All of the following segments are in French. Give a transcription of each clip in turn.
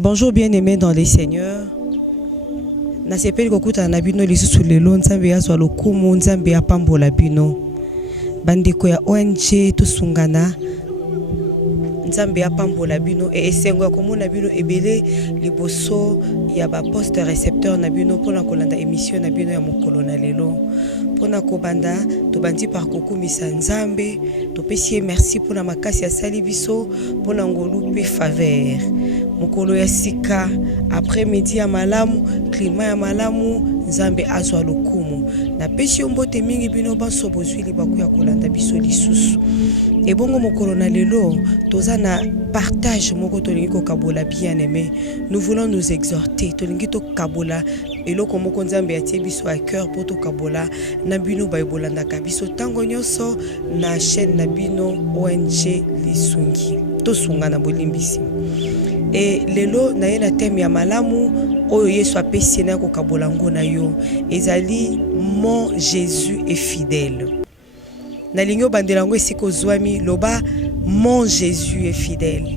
Bonjour bien-aimés dans les seigneurs. Nasepeli kokuta na bino lisusu lelo nzambe azwa lokumu nzambe apambola bino. Bandeko ya ONG tosungana nzambe apambola bino e esengo ya komona bino ebele liboso ya ba poste récepteur na bino pona kolanda émission na bino ya mokolo na lelo. Pona kobanda tobandi par kokumisa nzambe topesi merci pona makasi ya sali biso pona ngolu pe faveur. Mokolo ya sika après-midi ya malamu climat ya malamu nzambe azwa lokumu na pesi mbote mingi bino banso bozwili bakuya kolanda biso lisusu ebongo mokolo na lelo toza na partage moko tolingi kokabola bien aimé. Nous voulons nous exhorter tolingi to kabola eloko moko nzambe atie biso à cœur pour to kabola na bino bayibolandaka biso tango nyonso na chaîne na bino ONG Lisungi tosungana bolimbisi. Et lelo na yena thème ya malamu oyo Yesu apesi na kokabolango na yo ezali mon Jésus est fidèle. Na lingo bandelango esiko zwami loba mon Jésus est fidèle.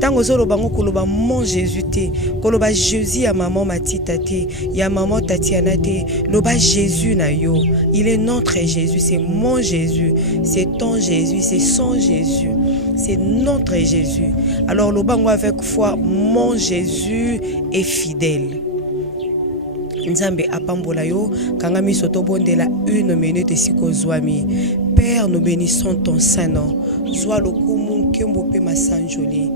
Tango zolo bango koloba mon Jésus te koloba Jésus ya maman matita te ya maman Tatiana te loba Jésus na yo. Il est notre Jésus, c'est mon Jésus, c'est ton Jésus, c'est son Jésus, c'est notre Jésus. Alors le bango avec foi mon Jésus est fidèle. Nzambe apambola yo kanga misoto bondela 1 minute siko zwami. Père, nous bénissons ton Saint-Nom. Sois le kumu kembo pe masanjoli.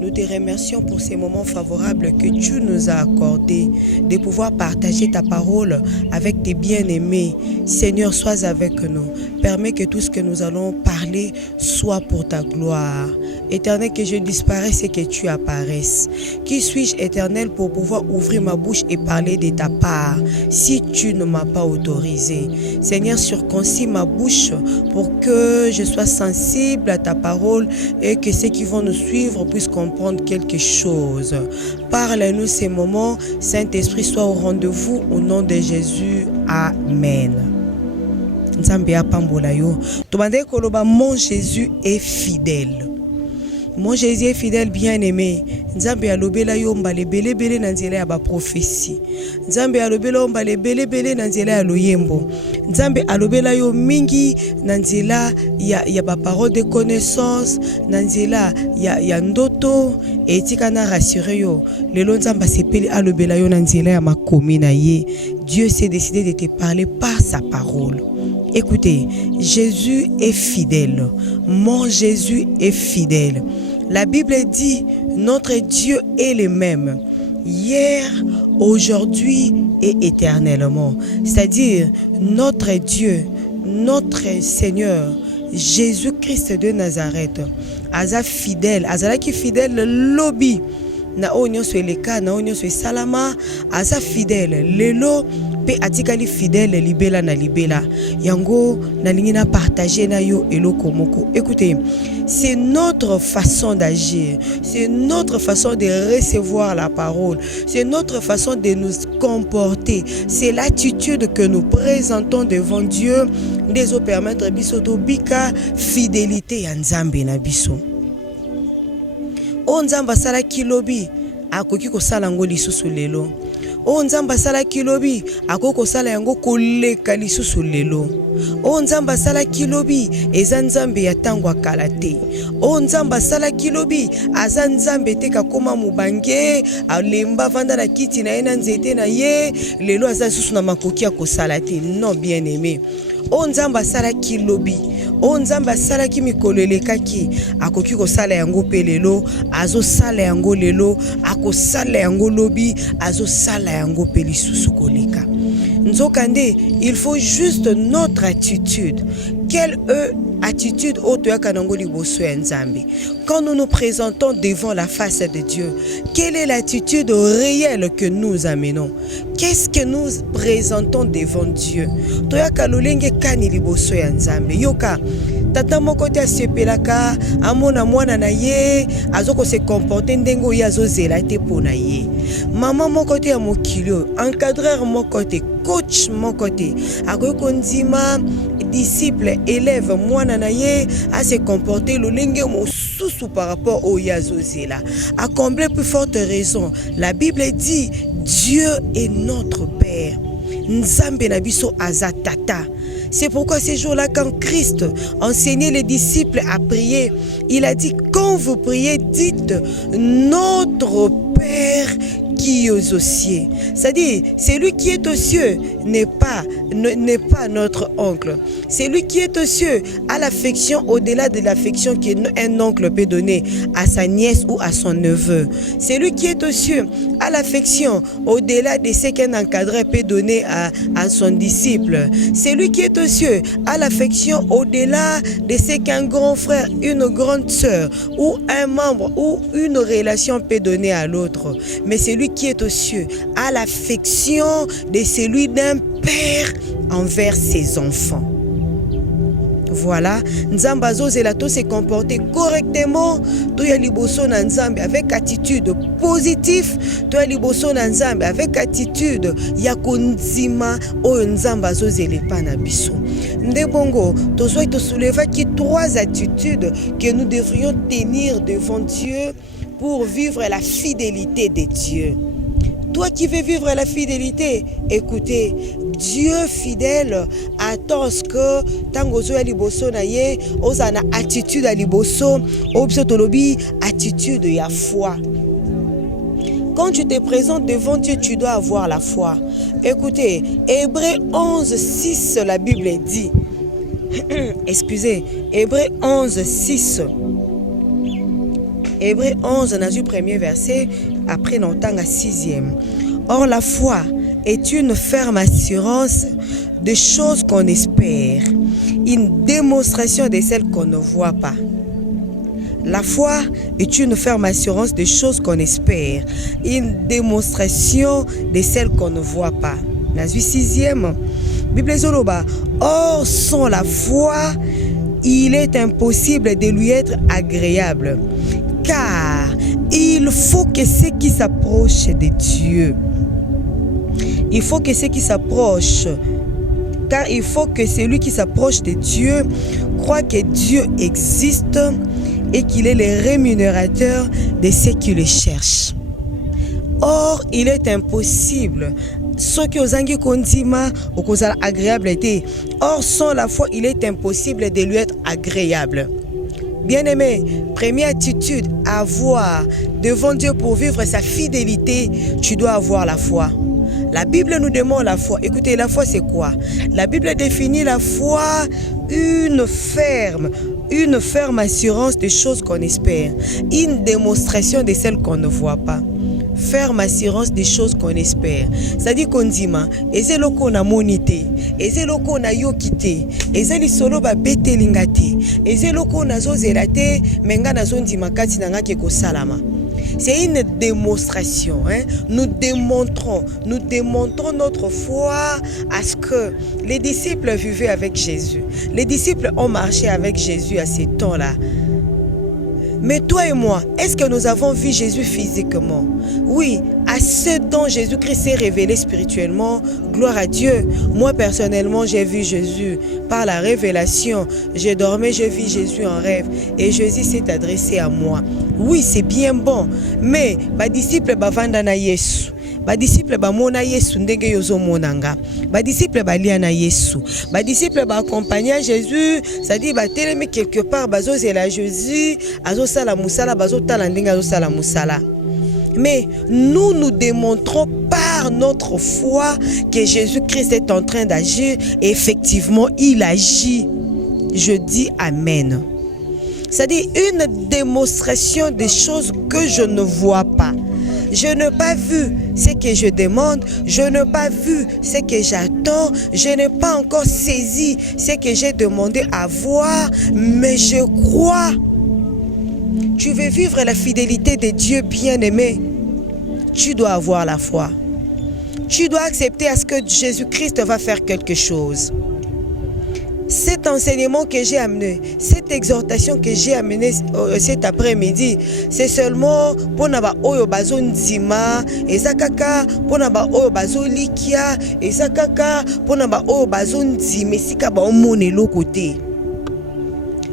Nous te remercions pour ces moments favorables que tu nous as accordés, de pouvoir partager ta parole avec tes bien-aimés. Seigneur, sois avec nous. Permets que tout ce que nous allons parler soit pour ta gloire. Éternel, que je disparaisse et que tu apparaisses. Qui suis-je, Éternel, pour pouvoir ouvrir ma bouche et parler de ta part, si tu ne m'as pas autorisé? Seigneur, circoncis ma bouche pour que je sois sensible à ta parole et que ceux qui vont nous suivre puissent comprendre quelque chose. Parle-nous ces moments. Saint-Esprit, sois au rendez-vous au nom de Jésus. Amen. Nzambe apambola yo. Tobande koloba mon Jésus est fidèle. Mon Jésus est fidèle bien-aimé. Nzambe alobela yo mbale bele bele na nzela ya ba prophétie. Nzambe alobela yo mbale bele bele na nzela ya loyembo. Nzambe alobela yo mingi na nzela ya ba parole de connaissance, na nzela ya ndoto etika na rassurer yo. Lelo nzamba sepeli alobela yo na nzela ya makomi na ye. Dieu s'est décidé de te parler par sa parole. Écoutez, Jésus est fidèle. Mon Jésus est fidèle. La Bible dit, notre Dieu est le même, hier, aujourd'hui et éternellement. C'est-à-dire, notre Dieu, notre Seigneur, Jésus-Christ de Nazareth, aza fidèle, azala ki fidèle lobby. Na onyo so eleka, na onyo so salama, aza fidèle. Lelo pe atikali fidèle libela na libela. Yango na lingi na partager na yo eloko moko. Écoutez, c'est notre façon d'agir, c'est notre façon de recevoir la parole, c'est notre façon de nous comporter, c'est l'attitude que nous présentons devant Dieu, des permettre biso to bika fidélité ya nzambe na biso. O nzamba sala kilobi akoki kosala ngo lisusu lelo. O nzamba sala kilobi akoko sala yango koleka lisusu lelo. O nzamba sala kilobi eza nzambe ya tango akala te. O nzamba sala kilobi aza nzambe te kakoma mubange alemba vanda na kiti na ye na nzete na ye lelo aza lisusu na makoki ya kosala te. Non, bien aimé. O nzamba sala kilobi o nzamba sala ki mikolo elekaki akoki kosala yango pe lelo azo sala yango lelo akosala yango lobi azo sala yango pe lisusu koleka. Nzokande, il faut juste notre attitude. Quelle attitude quand nous nous présentons devant la face de Dieu? Quelle est l'attitude réelle que nous amenons? Qu'est-ce que nous présentons devant Dieu? Toyaka lolenge kani liboso ya Nzambe. Yoka tata moko te asepelaka amona mwana na ye azoko se comporter ndengo ya zozela te pona ye. Maman moko te ya mokili, encadreur moko te, coach moko te akoki kondima disciple élève mwana na ye à se comporter lolenge mosusu par rapport au yazozela. À combler plus forte raison, la Bible dit Dieu est notre Père. Nzambe na biso azatata. C'est pourquoi ces jours-là, quand Christ enseignait les disciples à prier, il a dit, quand vous priez, dites notre Père qui est aux cieux. C'est-à-dire, celui qui est aux cieux n'est pas notre oncle. Celui qui est aux cieux a l'affection au-delà de l'affection qu'un oncle peut donner à sa nièce ou à son neveu. Celui qui est aux cieux a l'affection au-delà de ce qu'un encadré peut donner à son disciple. Celui qui est aux cieux a l'affection au-delà de ce qu'un grand frère, une grande sœur ou un membre ou une relation peut donner à l'autre. Mais celui qui est aux cieux a l'affection de celui d'un père envers ses enfants. Voilà, Nzambe azozela se comporter correctement, toya liboso na Nzambe avec attitude positive, toya liboso na Nzambe avec attitude ya konzima oyo Nzambe azozela pa na biso. Nde bongo, tozoi to soulevaki 3 attitudes que nous devrions tenir devant Dieu pour vivre la fidélité de Dieu. Toi qui veux vivre la fidélité, écoutez, Dieu fidèle attend ce que tangozo ya liboso na ye, ozana attitude à liboso, obso tolobi attitude ya foi. Quand tu te présentes devant Dieu, tu dois avoir la foi. Écoutez, Hébreux 11, 6, la Bible dit, excusez, Hébreux 11, 6. Hébreux 11, dans le premier verset, après longtemps à 6e. Or, la foi est une ferme assurance des choses qu'on espère, une démonstration de celles qu'on ne voit pas. La foi est une ferme assurance des choses qu'on espère, une démonstration de celles qu'on ne voit pas. Dans le 6e, Bible Zoloba. Or, sans la foi, il est impossible de lui être agréable. Car il faut que ceux qui s'approchent de Dieu, car il faut que celui qui s'approche de Dieu croit que Dieu existe et qu'il est le rémunérateur de ceux qui le cherchent. Or, il est impossible. Ceux qui ont kondima ou agréable été. Or, sans la foi, il est impossible de lui être agréable. Bien-aimé, première attitude à avoir devant Dieu pour vivre sa fidélité, tu dois avoir la foi. La Bible nous demande la foi. Écoutez, la foi c'est quoi? La Bible définit la foi une ferme assurance des choses qu'on espère, une démonstration de celles qu'on ne voit pas. Ferme assurance des choses qu'on espère. C'est-à-dire qu'on dit, eze loko na monité, eze loko na yokité, eze li solo ba bete lingate, eze loko na zozelate, menga na zondi makati na ngake ko salama. C'est une démonstration. Nous démontrons notre foi à ce que les disciples vivaient avec Jésus. Les disciples ont marché avec Jésus à ces temps-là. Mais toi et moi, est-ce que nous avons vu Jésus physiquement? Oui, à ce dont Jésus-Christ s'est révélé spirituellement, gloire à Dieu. Moi personnellement, j'ai vu Jésus par la révélation. Je dormais, j'ai vu Jésus en rêve et Jésus s'est adressé à moi. Oui, c'est bien bon, mais ma disciple bavanda na Yesu. Ba disciple ba mona Yesu ndenge yozo monanga. Ba disciple ba lia na Yesu. Ba disciple ba accompagner Jésus, ça dit ba telemi quelque part bazo zela Jésus, azo sala musala bazo tala ndenge azo sala musala. Mais nous démontrons par notre foi que Jésus-Christ est en train d'agir et effectivement il agit. Je dis amen. C'est-à-dire une démonstration des choses que je ne vois pas. Je n'ai pas vu ce que je demande, je n'ai pas vu ce que j'attends, je n'ai pas encore saisi ce que j'ai demandé à voir, mais je crois. Tu veux vivre la fidélité de Dieu bien-aimé, tu dois avoir la foi. Tu dois accepter à ce que Jésus-Christ va faire quelque chose. cet enseignement que j'ai amené, cette exhortation que j'ai amenée cet après-midi, c'est seulement pour naba oyo bazo ndima, ezakaka pour naba oyo bazo likia, ezakaka pour naba oyo bazo ndime sika ba omone lo côté.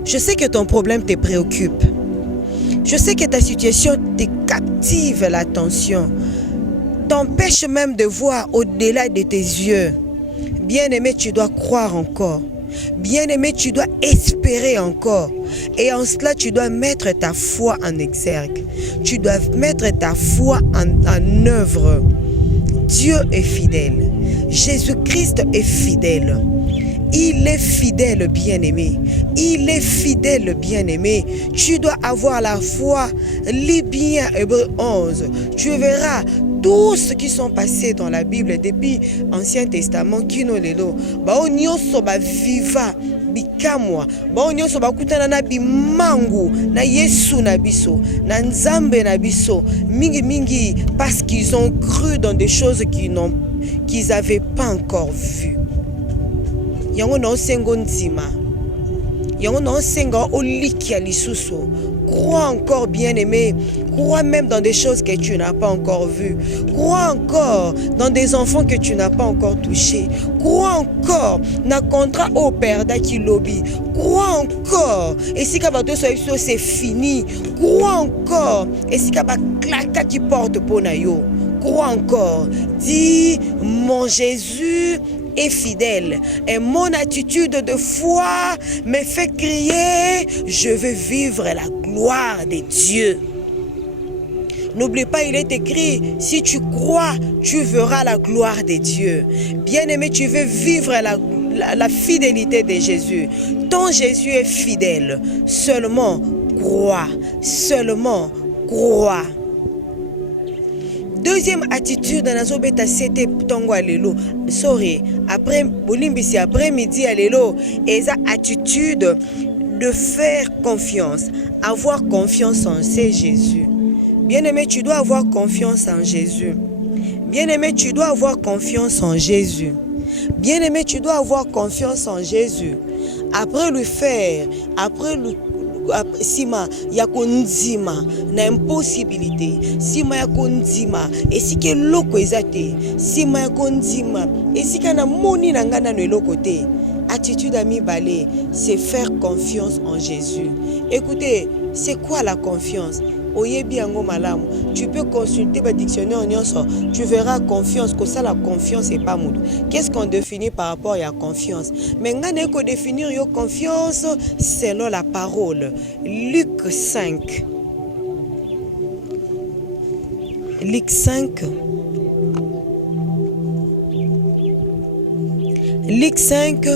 Je sais que ton problème te préoccupe. Je sais que ta situation te captive l'attention, t'empêche même de voir au-delà de tes yeux. Bien-aimé, tu dois croire encore. Bien-aimé, tu dois espérer encore. Et en cela, tu dois mettre ta foi en exergue. Tu dois mettre ta foi en œuvre. Dieu est fidèle. Jésus-Christ est fidèle. Il est fidèle, bien-aimé. Il est fidèle, bien-aimé. Tu dois avoir la foi. Lis bien Hébreux 11. Tu verras tous ceux qui sont passés dans la Bible depuis l'Ancien Testament, kino lelo, bao nyonso ba viva bikamwa, bao nyonso ba kutana na bimangu na Yesu na biso, na Nzambe na biso, mingi mingi, parce qu'ils ont cru dans des choses qu'ils n'avaient pas encore vues. Yango na osengo nzima. Yango na osengo olikia lisusu. Crois encore, bien-aimé. Crois même dans des choses que tu n'as pas encore vues. Crois encore dans des enfants que tu n'as pas encore touchés. Crois encore dans le contrat au père d'Aki Lobby. Crois encore. Et si c'est fini. Crois encore. Et si claque qui porte pour Nayo. Crois encore. Dis, mon Jésus est fidèle et mon attitude de foi me fait crier, je veux vivre la gloire de Dieu. N'oublie pas, il est écrit, si tu crois, tu verras la gloire de Dieu. Bien-aimé, tu veux vivre la fidélité de Jésus. Ton Jésus est fidèle. Seulement crois. Seulement crois. Deuxième attitude dans la beta c'était tongo alelo. Sorry, après bolimbisi après-midi alelo, et ça attitude de faire confiance, avoir confiance en ce Jésus. Bien-aimé, tu dois avoir confiance en Jésus. Bien-aimé, tu dois avoir confiance en Jésus. Bien-aimé, tu dois avoir confiance en Jésus. Après lui faire, après lui sima ya konzima na impossibilité sima ya konzima esike loko ezate sima ya konzima esika na moni na ngana no eloko te. Attitude ami balé, c'est faire confiance en Jésus. Écoutez, c'est quoi la confiance? Oyebi yango malamu. Tu peux consulter le dictionnaire nyonso. Tu verras confiance, que ça la confiance est pas moudou. Qu'est-ce qu'on définit par rapport à la confiance? Mais ngane ko définir yo confiance selon la parole. Luc 5. Luc 5. Luc 5,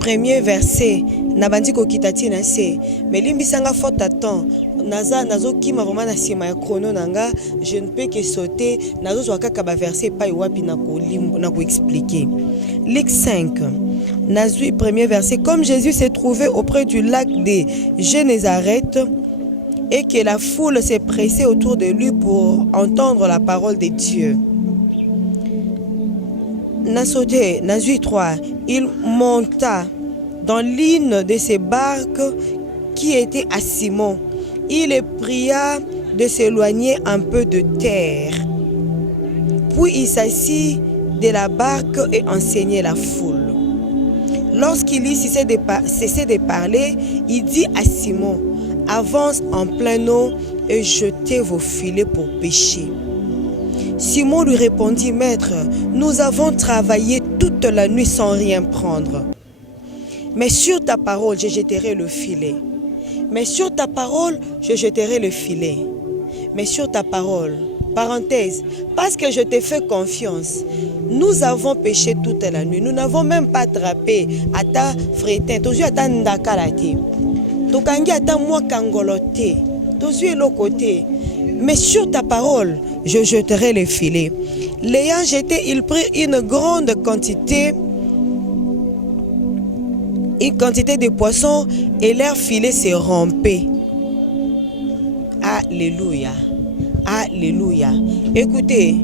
premier verset. Nabandi ko kitati na se. Mais limbisanga faute à temps. Nazo kima vraiment na sima ya chrono nanga, je ne peux que sauter nazo zwaka ka ba verset pa iwapi na ko expliquer. Luc 5. Nazui premier verset, comme Jésus s'est trouvé auprès du lac de Génézareth et que la foule s'est pressée autour de lui pour entendre la parole de Dieu. Nazui 3, il monta dans l'une de ces barques qui était à Simon. Il le pria de s'éloigner un peu de terre. Puis il s'assit de la barque et enseignait la foule. Lorsqu'il y cessait de parler, il dit à Simon, « Avance en pleine eau et jetez vos filets pour pêcher. » Simon lui répondit, « Maître, nous avons travaillé toute la nuit sans rien prendre. Mais sur ta parole, je jetterai le filet. Mais sur ta parole, je jetterai le filet. Mais sur ta parole, parenthèse, parce que je t'ai fait confiance, nous avons pêché toute la nuit. Nous n'avons même pas attrapé à ta frétin. Tozu à ta ndakalati. Tokangi à ta moi kangoloté. Tozu est l'autre côté. Mais sur ta parole, je jetterai le filet. L'ayant jeté, il prit une grande quantité de poissons et leur filet s'est rompé. Alléluia. Alléluia. Écoutez,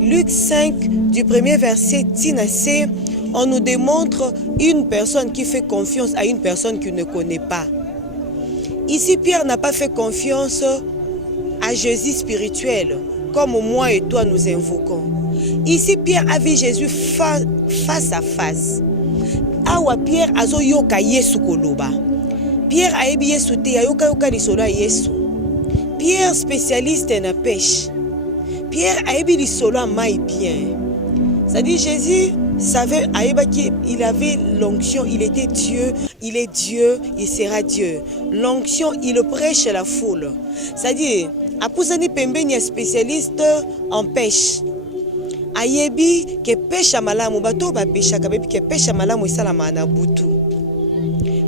Luc 5 du premier verset, Tinasé, on nous démontre une personne qui fait confiance à une personne qu'il ne connaît pas. Ici, Pierre n'a pas fait confiance à Jésus spirituel, comme moi et toi nous invoquons. Ici, Pierre a vu Jésus face à face. Awa Pierre azo yoka Yesu koloba. Pierre a ebi Yesu te yoka lisolo ya Yesu. Pierre spécialiste na pêche. Pierre a ebi lisolo ya mai bien. C'est-à-dire Jésus savait qu'il avait l'onction, il était Dieu, il est Dieu, il sera Dieu. L'onction, il prêche la foule. C'est-à-dire, Apusani Pembeni est spécialiste en pêche. Ayebi ke pêche malamu bato ba pêche kabebi ke pêche malamu salama na butu.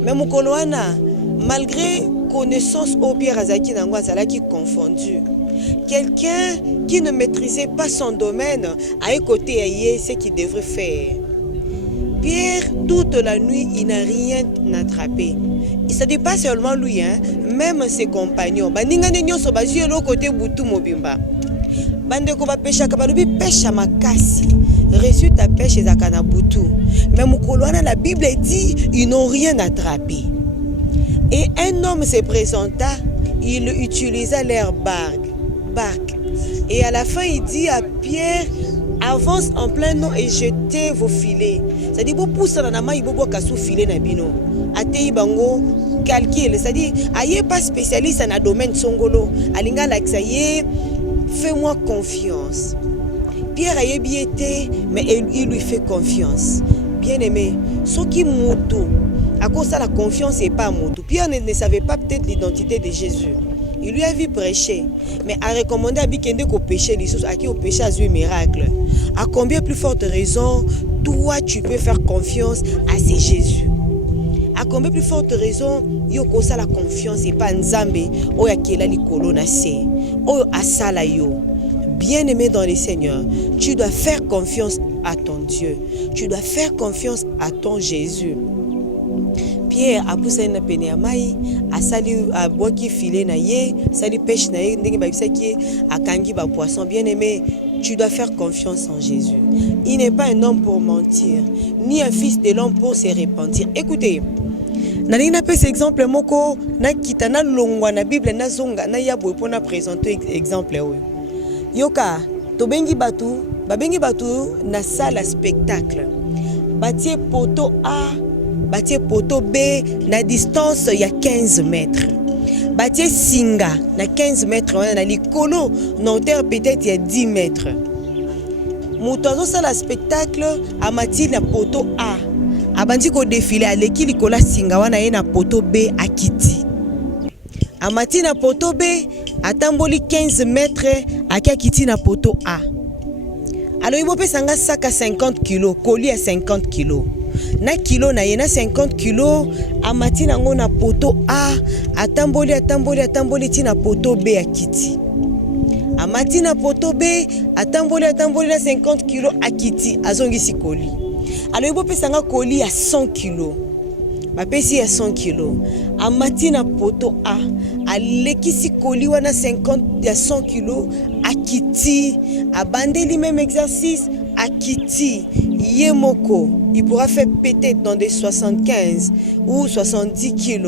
Mais mukoloana malgré connaissance au Pierre Azaki nangwa zalaki confondu. Quelqu'un qui ne maîtrisait pas son domaine a écouté ce qu'il devrait faire. Pierre, toute la nuit, il n'a rien attrapé. Et ça ne dit pas seulement lui, hein, même ses compagnons. Bandeko ba pêche kabalubi pêche à makasi. Reçu ta pêche et zakana butu. Mais mukoloana la Bible dit ils n'ont rien attrapé. Et un homme se présenta, il utilisa leur barque. Et à la fin il dit à Pierre, avance en plein eau et jetez vos filets. C'est-à-dire vous poussez dans la main, il faut boire sous filet na bino. Atei bango calcul, c'est-à-dire aye pas spécialiste dans le domaine songolo. Alinga laksaye, fais-moi confiance. Pierre a été, mais il lui fait confiance. Bien-aimé, ce qui moto, à cause de la confiance et pas moto. Pierre ne savait pas peut-être l'identité de Jésus. Il lui a vu prêcher, mais a recommandé à Bikende qu'au péché, à qui au péché a eu miracle. À combien plus forte raison, toi tu peux faire confiance à ce Jésus? À combien plus forte raison, yo kosa la confiance et pas Nzambe, oya kela likolo na se, oyo asala yo. Bien-aimé dans le Seigneur, tu dois faire confiance à ton Dieu. Tu dois faire confiance à ton Jésus. Pierre a poussé na pene ya mai, a sali a boki filet na ye, sali pêche na ye, ndenge ba bisaki a kangi ba poisson. Bien-aimé, tu dois faire confiance en Jésus. Il n'est pas un homme pour mentir, ni un fils de l'homme pour se repentir. Écoutez, nali na pese exemple moko na kitana longwa na Bible na zonga na yabo pour na présenter exemple oyo. Yoka, to bengi batu, babengi batu na salle spectacle. Batie poto A, batie poto B na distance ya 15 mètres. Batie singa na 15 mètres na likolo na hauteur peut-être ya 10 mètres. Moutazo sala spectacle a mati na poto A. Abandi ko défilé aleki likola singa wana ye na poto B akiti. Amati na poto B atamboli 15 mètres akiti na poto A. Alors il faut pesanga sac à 50 kg, colis à 50 kg. Na kilo na ye na 50 kg amati nango na poto A atamboli ti na poto B akiti. Amati na poto B atamboli na 50 kg akiti azongisi colis. Alors il faut pesanga colis à 100 kg. Bapesi à 100 kg. Amati na poto A alekisi colis wana 50 à 100 kg akiti. Abandeli même exercice akiti. Yemoko, il pourra faire peut-être dans des 75 ou 70 kg.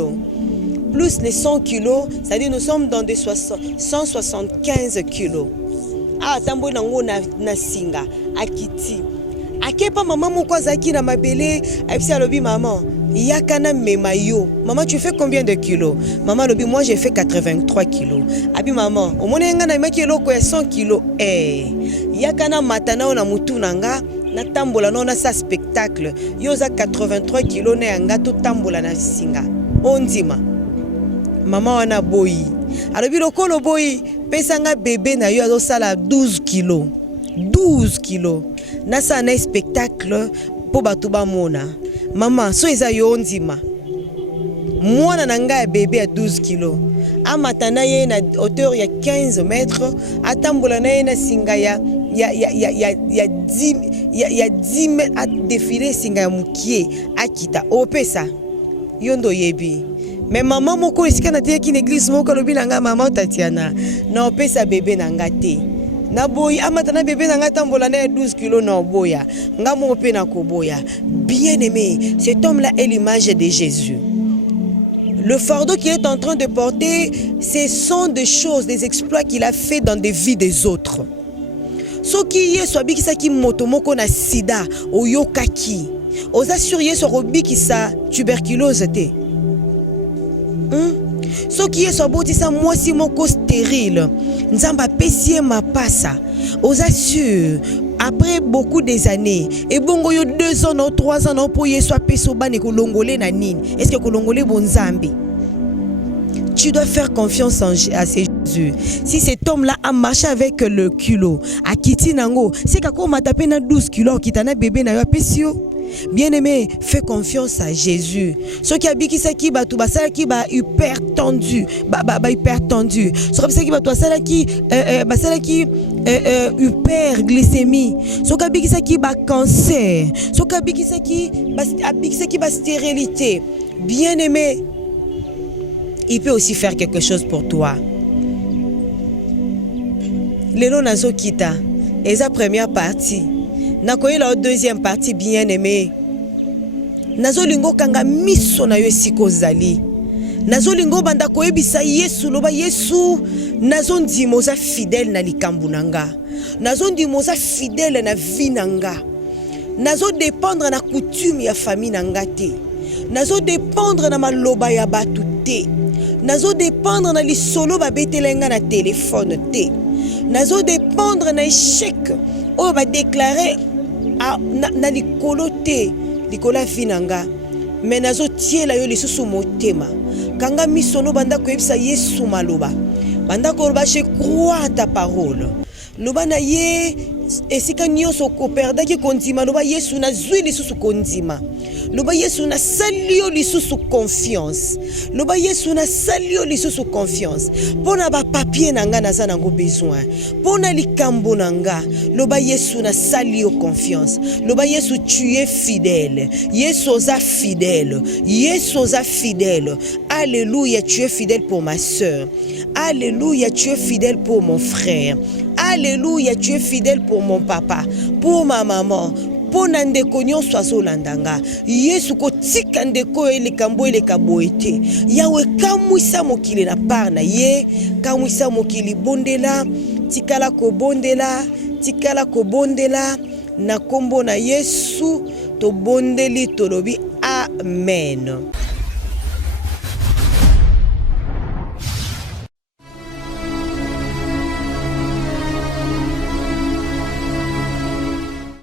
Plus les 100 kg, c'est-à-dire nous sommes dans des 175 kg. Ah, tambo nango na singa akiti. Akepa maman moko zaki na mabele, apsi alobi maman, yakana memayo. Maman, tu fais combien de kilos? Maman lobi, moi j'ai fait 83 kilos. Abi maman, au moins nga na maki loko ya 100 kilos. Yakana matana na mutu nanga na tambola non na sa spectacle. Yoza 83 kilos na yanga to tambola na singa. Ondima. Maman wana boyi. Alobi lokolo boyi, pesanga bébé na yo azo sala 12 kilos. 12 kilos. Nasa na spectacle po batuba mona. Maman, so eza yo ondima. Mwana nanga ya bébé à 12 kilos. Amatana ye na hauteur ya 15 mètres. Atambola na ye na singa ya 10 mètres à défiler singa ya mukie. Akita. Opesa. Yondo yebi. Mais maman moko esika na te ki l'église moko lobi nanga maman Tatiana. Na opesa bébé nanga te. na boya amatana bébé na nga tambola na 12 kilos na boya nga mo pe na koboya. Bien-aimé, cet homme là est l'image de Jésus. Le fardeau qu'il est en train de porter, ce sont des choses, des exploits qu'il a fait dans des vies des autres. Ce qui est soit bikisa ki motomoko na sida oyokaki oza sur yeso robiki sa tuberculose te. Ce qui est soit botisa mwasi moko stérile nzamba pesie mapasa oza sur après beaucoup des années et bongo yo 2 ans ou 3 ans pour yeso peso bane ko longolé na nini. Est-ce que ko longolé bonzambi? Tu dois faire confiance à ces Jésus. Si cet homme-là a marché avec le culot, à Kiti Nango, c'est qu'on m'a tapé dans 12 kilos, qui t'a bébé na pesio. Bien-aimé, fais confiance à Jésus. Ce qui a dit ça qui va tout ça qui va hyper tendu, hyper tendu. Ce qui va tout ça qui hyper glycémie. Ce qui a dit ça qui va cancer. Ce qui a dit ça qui va stérilité. Bien-aimé, il peut aussi faire quelque chose pour toi. Lelo nazo kita, et sa première partie. Nakoye la deuxième partie, bien aimé. Nazo lingo kanga miso na yo siko zali. Nazo lingo banda koyebisa Yesu loba Yesu. Nazo ndimo za fidèle na likambu nanga. Nazo ndimo za fidèle na vie nanga. Nazo dépendre na coutume ya famille nanga te. Nazo dépendre na maloba ya batu te. Nazo dépendre na lisolo babetelenga na téléphone te. Nazo dépendre na échec o ba déclarer na likolo te likola finanga. Mais nazo tiela yo lisusu motema. Kanga misono banda koyebisa Yesu maloba. Banda ko ba je crois ta parole. Loba na ye esika nyoso ko perda ki kondima loba Yesu na zwi lisusu kondima. Loba Yesu na salio lisusu confiance. Loba Yesu na salio lisusu confiance. Pona ba papier nanga na za nango besoin. Pona likambo nanga. Loba Yesu na salio confiance. Loba Yesu tu es fidèle. Yesu oza fidèle. Yesu oza fidèle. Alléluia, tu es fidèle pour ma sœur. Alléluia, tu es fidèle pour mon frère. Alléluia, tu es fidèle pour mon papa, pour ma maman. Pour ndeko nyonso azolandanga Yesu kotika ndeko elikambo elekaboete yawe kamwisa mokili na par na ye kamwisa mokili bondela tikala kobondela na kombo na Yesu to bondeli tolobi amen.